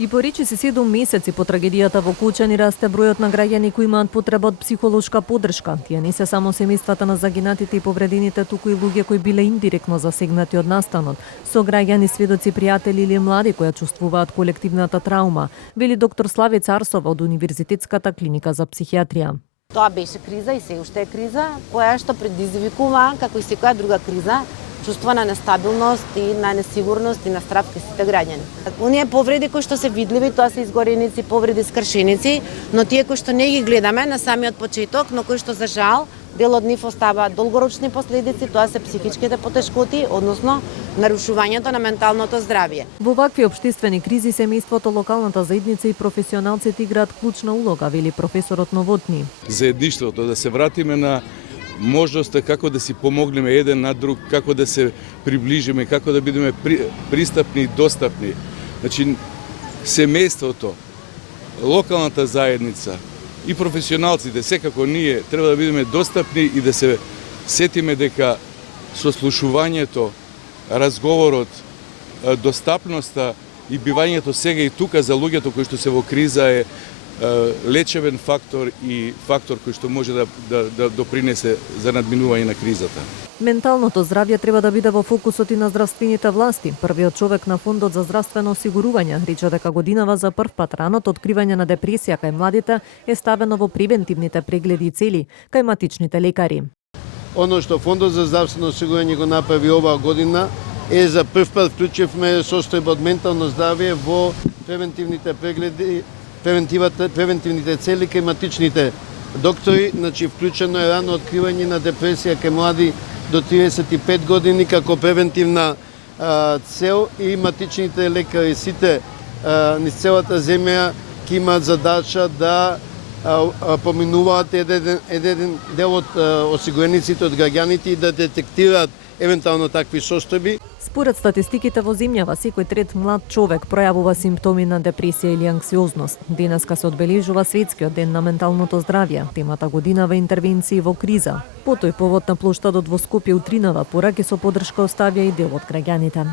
И поречиси 7 месеци по трагедијата во Кучани расте бројот на граѓани кои имаат потреба од психолошка поддршка. Тие не се само семејствата на загинатите и повредените, туку и луѓе кои биле индиректно засегнати од настанот, со граѓани, сведоци, пријатели или млади кои чувствуваат колективната траума, вели доктор Славица Арсова од Универзитетската клиника за психијатрија. Тоа беше криза и се уште е криза, која што предизвикува, како и секоја друга криза, чувство на нестабилност и на несигурност и на страв кај сите граѓани. Оние повреди кои што се видливи, тоа се изгореници, повреди скршеници, но тие кои што не ги гледаме на самиот почеток, но кои што за жал дел од нив оставаат долгорочни последици, тоа се психичките потешкоти, односно нарушувањето на менталното здравје. Во вакви општествени кризи семејството, локалната заедница и професионалците играат клучна улога, вели професорот Новотни. Заедништвото, да се вратиме на можноста како да си помогнеме еден на друг, како да се приближиме, како да бидеме пристапни и достапни. Значи, семејството, локалната заедница и професионалците, секако ние треба да бидеме достапни и да се сетиме дека сослушувањето, разговорот, достапноста и бивањето сега и тука за луѓето кои што се во криза е лечевен фактор и фактор кој што може да допринесе за надминување на кризата. Менталното здравје треба да биде во фокусот и на здравствените власти. Првиот човек на Фондот за здравствено осигурување рече дека годинава за прв пат раното откривање на депресија кај младите е ставено во превентивните прегледи и цели кај матичните лекари. Оно што Фондот за здравствено осигурување го направи оваа година е за прв пат вклучивме состојба од ментално здравје во превентивните прегледи, превентивните цели кај матичните доктори, значи вклучено е рано откривање на депресија кај млади до 35 години како превентивна цел и матичните лекари сите низ целата земја ќе имаат задача да поминуваат еден дел од осигурениците, од граѓаните и да детектираат евентуално такви состојби. Според статистиките во земјава, секој трет млад човек пројавува симптоми на депресија или анксиозност. Денеска се одбележува Светскиот ден на менталното здравје. Темата годинава интервенции во криза. По тој повод на плоштадот во Скопје утринава пораки со поддршка оставија и дел од граѓаните.